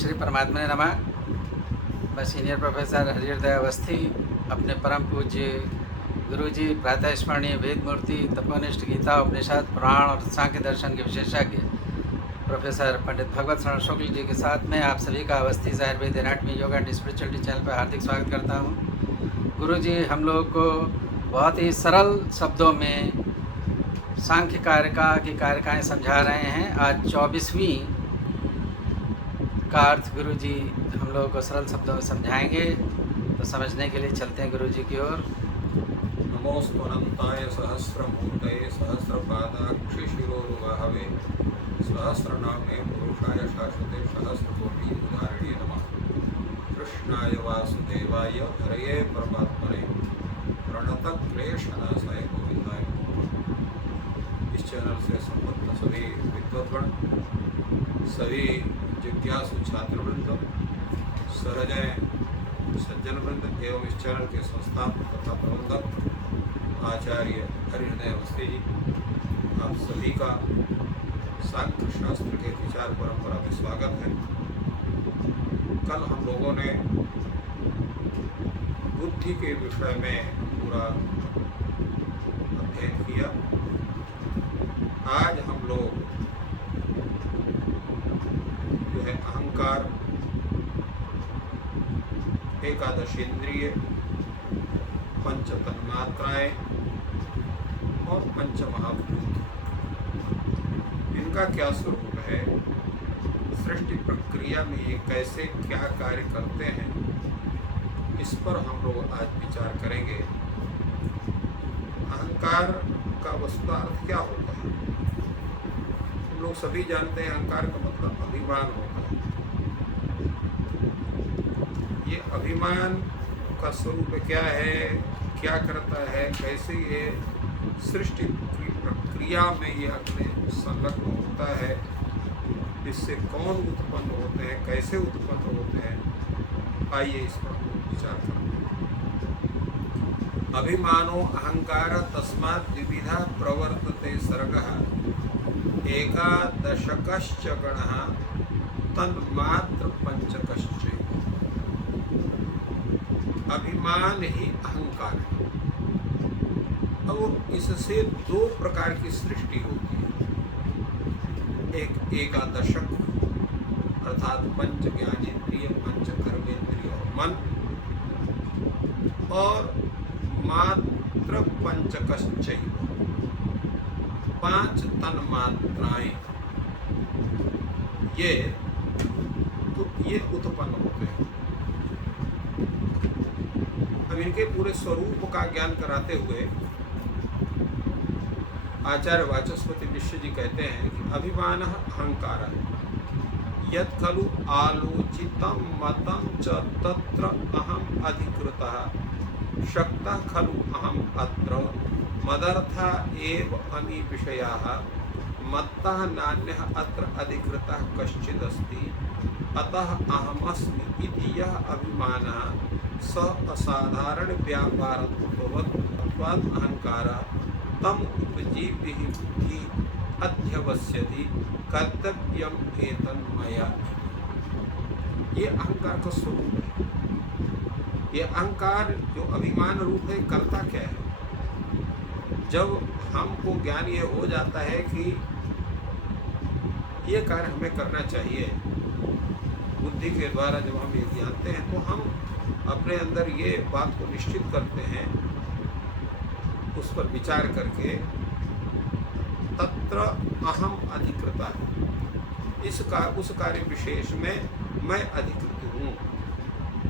श्री परमात्मा ने नमः। मैं सीनियर प्रोफेसर हरिहरदयाल अवस्थी अपने परम पूज्य गुरुजी प्रातः स्मरणीय वेद मूर्ति तपोनिष्ठ गीता उपनिषद पुराण और सांख्य दर्शन के विशेषज्ञ प्रोफेसर पंडित भगवत शरण शुक्ल जी के साथ में आप सभी का Awasthi Ayurveda anatomy yoga and spirituality channel पर हार्दिक स्वागत करता हूँ। गुरुजी हम लोग को बहुत ही सरल शब्दों में सांख्य कारिका की कारिकाएँ समझा रहे हैं। आज 24वीं का अर्थ गुरु जी हम लोगों को सरल शब्दों में समझाएंगे, तो समझने के लिए चलते हैं गुरु जी की ओर। नमोस्तु अनंताय सहस्रमूर्तये सहस्रपादाक्षि शिरोरुबाहवे सहस्रनामे पुरुषाय शाश्वते सहस्रकोटि उदाहरणे नमः। कृष्णाय वासुदेवाय हरये परमात्मने प्रणतक्लेशनाशाय गोविंदाय नमः। इस चैनल से संबद्ध सभी विद्वद्गण, सभी जिज्ञासु छात्रवृंद, सहृदय सज्जनवृंद एवं इस चैनल के संस्थापक तथा प्रबंधक आचार्य हरिहरदयाल अवस्थी जी, आप सभी का सांख्य शास्त्र के विचार परंपरा में स्वागत है। कल हम लोगों ने बुद्धि के विषय में पूरा अध्ययन किया। आज हम लोग जो है अहंकार, एकादश इंद्रिय, पंच तन्मात्राएं और पंच महाभूत, इनका क्या स्वरूप है, सृष्टि प्रक्रिया में ये कैसे क्या कार्य करते हैं, इस पर हम लोग आज विचार करेंगे। अहंकार का वस्तुतः क्या होता है? हम लोग सभी जानते हैं अहंकार का मतलब अभिमान होता है। ये अभिमान का स्वरूप क्या है, क्या करता है, कैसे ये सृष्टि की प्रक्रिया में ये अपने संलग्न होता है, इससे कौन उत्पन्न होते हैं, कैसे उत्पन्न होते हैं, आइए इस पर विचार करते हैं। अभिमानो अहंकार तस्मात् द्विविधा प्रवर्तते सर्गः एकादशकश्च गणः तन्मात्र पंचकश्च। अभिमान ही अहंकार है। अब इससे दो प्रकार की सृष्टि होती है। एक एकादशक अर्थात पंच ज्ञानेन्द्रिय, पंच कर्मेंद्रिय और मन, और मात्र पंचकश्चैव, पांच तन्मात्राएं, ये उत्पन्न होते हैं। अब इनके पूरे स्वरूप का ज्ञान कराते हुए आचार्य वाचस्पति विश्व जी कहते हैं कि अभिमान अहंकार यत् खलु आलोचितं मतं च तत्र अहम अधिकृतः शक्तः खलु अहम अत्र मदर्था एव अमी विषयाः मत्तः नान्यः अत्र अधिकृतः कश्चिदस्ति अतः अहमस्मि इति यः अभिमानः स असाधारण व्यापारत्ववत् अथवात् अहंकारः तम उपजीव्य बुद्धि अध्यवस्यति कर्तव्यम एतन्मया। ये अहंकार का स्वरूप है। ये अहंकार जो अभिमान रूप है, करता क्या है? जब हमको ज्ञान ये हो जाता है कि ये कार्य हमें करना चाहिए, बुद्धि के द्वारा जब हम ये जानते हैं, तो हम अपने अंदर ये बात को निश्चित करते हैं, उस पर विचार करके तत्र अहम अधिकृता, उस कार्य विशेष में मैं अधिकृत हूँ।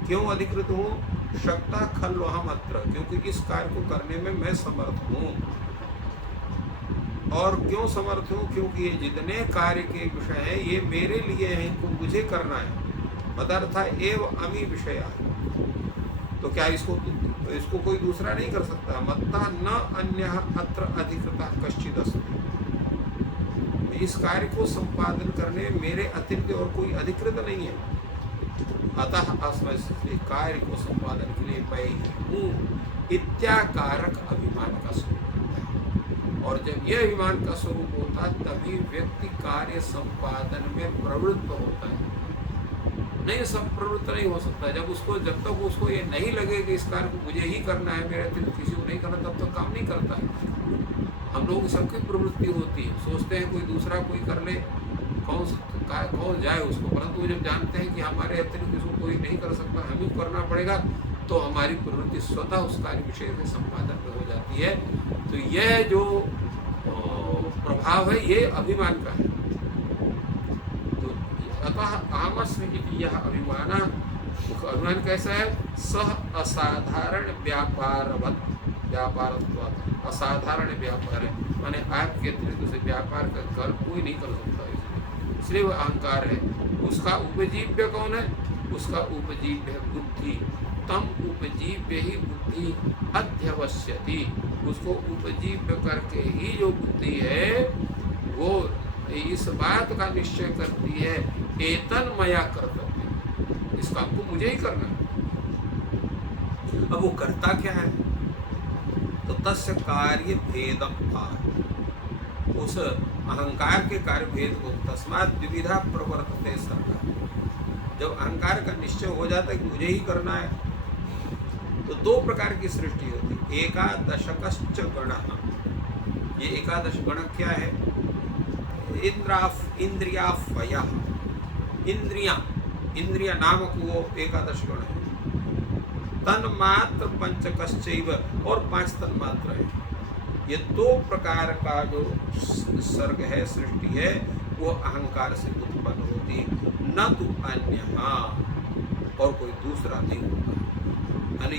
क्यों अधिकृत हूँ? शक्ता खल्व अहम अत्र, क्योंकि इस कार्य को करने में मैं समर्थ हूँ। और क्यों समर्थ हूँ? क्योंकि ये जितने कार्य के विषय हैं ये मेरे लिए हैं, इनको मुझे करना है। मदर्था एव अमी विषया, तो क्या इसको कोई दूसरा नहीं कर सकता। मत्ता न अन्यः अत्र अधिकृतः कश्चित् अस्ति, इस कार्य को संपादन करने में मेरे अतिरिक्त और कोई अधिकृत नहीं है। अतः अस्मि कार्य को संपादन के लिए मैं ही हूँ, इत्याकारक अभिमान का स्वरूप होता है। और जब यह अभिमान का स्वरूप होता है तभी व्यक्ति कार्य संपादन में प्रवृत्त होता है। नहीं, सब प्रवृत्त नहीं हो सकता। जब तक उसको ये नहीं लगे कि इस कार्य को मुझे ही करना है, मेरे अतिरिक्त किसी को नहीं करना, तब तक काम नहीं करता है। हम लोग सबकी प्रवृत्ति होती है, सोचते हैं कोई दूसरा कोई कर ले, कौन जाए उसको, परंतु जब जानते हैं कि हमारे अतिरिक्त इसको कोई नहीं कर सकता, हमें करना पड़ेगा, तो हमारी प्रवृत्ति स्वतः उस कार्य विषय से संपादन में हो जाती है। तो यह जो प्रभाव है ये अभिमान का है। तो अतः अहमस्मि यह अभिमान, अभिमान कैसा है? सह असाधारण व्यापारवत, व्यापारत्वात्, असाधारण व्यापार है, माने आपके अतिरिक्त उसे व्यापार का कर कोई नहीं कर सकता, इसलिए वह अहंकार है। उसका उपजीव्य कौन है? उसका उपजीव्य है बुद्धि। तम उपजीव्य ही बुद्धि अध्यवस्यति, उसको उपजीव्य करके ही जो बुद्धि है वो इस बात का निश्चय करती है, एतन मया कर्तव्य, इस काम को मुझे ही करना है। अब वो करता क्या है? तो तस्य कार्य भेदम भाव, उस अहंकार के कार्य भेद को तस्मात् द्विविधा प्रवर्तते सर्वदा। जब अहंकार का निश्चय हो जाता है कि मुझे ही करना है, तो दो प्रकार की सृष्टि होती है। एकादशकश्च गणः, ये एकादश गण क्या है? इंद्रियाफयः, इंद्रिया नामक वो एकादश गण है। तन्मात्र पंचकश्चैव, और 5 तन्मात्र है। ये 2 प्रकार का जो सर्ग है, सृष्टि है, वो अहंकार से उत्पन्न होती, न तो अन्य, और कोई दूसरा नहीं होता। यानी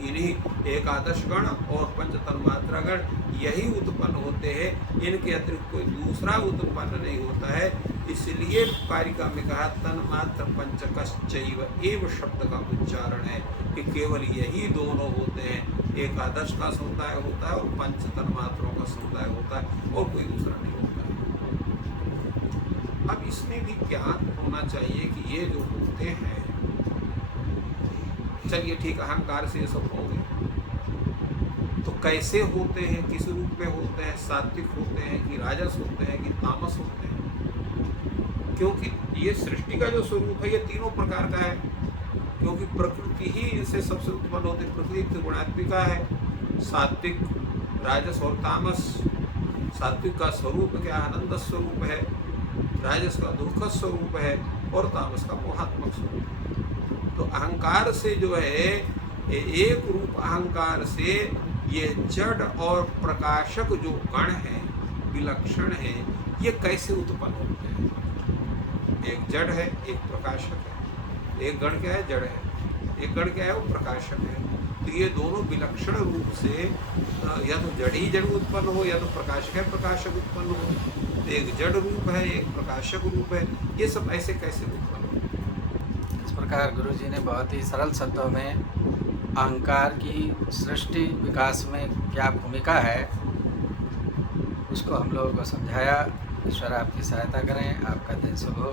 इन्हीं एकादश गण और 5 तन्मात्रा गण यही उत्पन्न होते हैं, इनके अतिरिक्त कोई दूसरा उत्पन्न नहीं होता है। इसलिए कारिका में कहा तन्मात्र पंचकश्चैव, एव शब्द का उच्चारण है कि केवल यही दोनों होते हैं। एकादश का समुदाय होता है और 5 तन्मात्रों का समुदाय होता है, और कोई दूसरा नहीं होता है। अब इसमें भी ज्ञान होना चाहिए कि ये जो होते हैं, चलिए ठीक, अहंकार से ये सब हो गए, तो कैसे होते हैं, किस रूप में होते हैं? सात्विक होते हैं कि राजस होते हैं कि तामस होते हैं? क्योंकि ये सृष्टि का जो स्वरूप है ये तीनों प्रकार का है, क्योंकि प्रकृति ही इनसे सबसे उत्पन्न होती है। प्रकृति त्रिगुणात्मिका है, सात्विक, राजस और तामस। सात्विक का स्वरूप क्या? आनंद स्वरूप है, राजस का दुख स्वरूप है, और तामस का मोहात्मक स्वरूप। तो अहंकार से जो है, एक रूप अहंकार से ये जड़ और प्रकाशक जो गण हैं, विलक्षण हैं, ये कैसे उत्पन्न होते हैं? एक जड़ है, एक प्रकाशक है। एक गण क्या है? जड़ है। एक गण क्या है? वो प्रकाशक है। तो ये दोनों विलक्षण रूप से या तो जड़ ही जड़ उत्पन्न हो, या तो प्रकाशक है प्रकाशक उत्पन्न हो। तो एक जड़ रूप है, एक प्रकाशक रूप है, ये सब ऐसे कैसे उत्पन्न हो? इस प्रकार गुरु जी ने बहुत ही सरल शब्दों में अहंकार की सृष्टि विकास में क्या भूमिका है, उसको हम लोगों को समझाया। ईश्वर आपकी सहायता करें। आपका दिन शुभ हो।